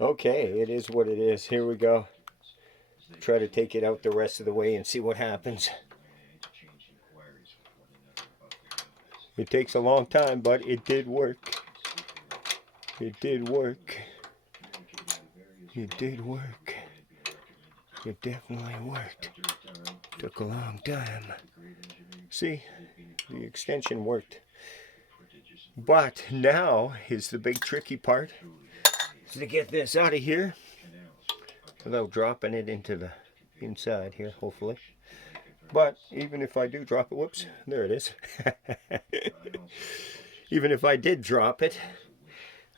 Okay, it is what it is. Here we go. Try to take it out the rest of the way and see what happens. It takes a long time, but it did work. It did work. It did work. It definitely worked. Took a long time. See, the extension worked. But now is the big tricky part. To get this out of here without dropping it into the inside here, hopefully. But even if I do drop it, whoops, there it is. Even if I did drop it,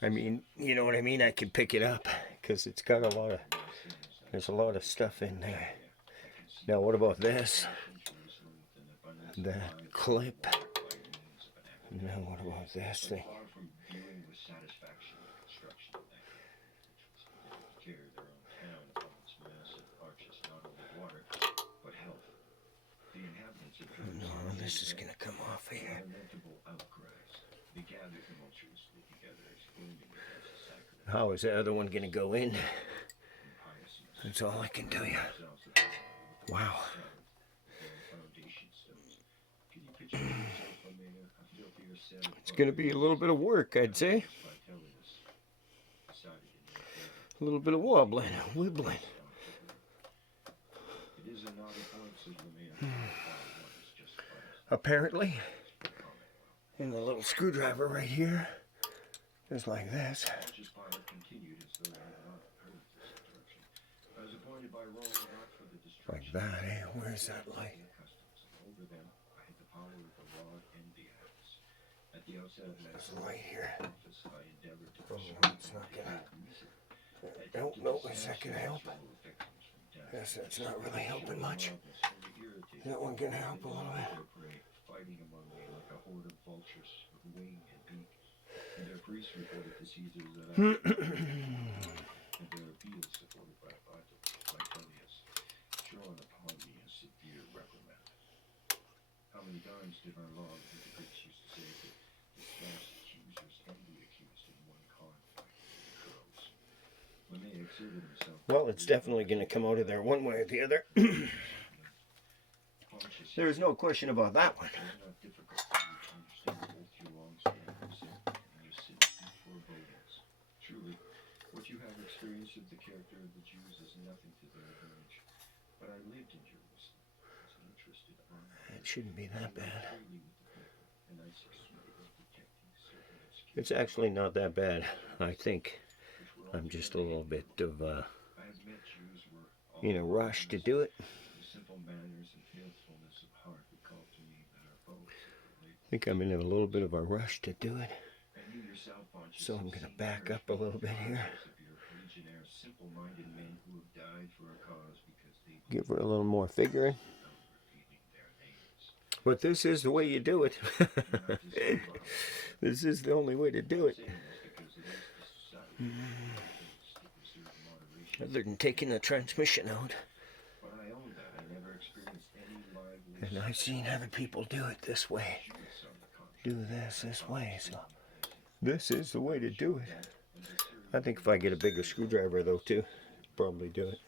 I mean, you know what I mean, I could pick it up because it's got a lot of, there's a lot of stuff in there. Now what about this? That clip. Now what about this thing? No, this is gonna come off here. How is the other one gonna go in? That's all I can tell you. Wow. It's gonna be a little bit of work, I'd say. A little bit of wibbling. Apparently, in the little screwdriver right here, just like this. Like that, eh? Where's that light? There's a light here. Oh, it's not gonna... No, is that gonna help? Yes, that's not really helping much. Is that one gonna help a little bit? How many times did our law hypocrites used to say that the false accusers and the accused in one conflict grows? When they exerted themselves. Well, it's definitely going to come out of there one way or the other. There's no question about that one. Truly, what you have experienced of the character of the Jews is nothing to their advantage. But I lived in Jerusalem. It shouldn't be that bad. It's actually not that bad. I think I'm just a little bit of in a rush to do it. I think I'm in a little bit of a rush to do it. So I'm going to back up a little bit here. Give her a little more figuring. But this is the way you do it. This is the only way to do it. Other than taking the transmission out. And I've seen other people do it this way. Do this way. So this is the way to do it. I think if I get a bigger screwdriver though too, probably do it.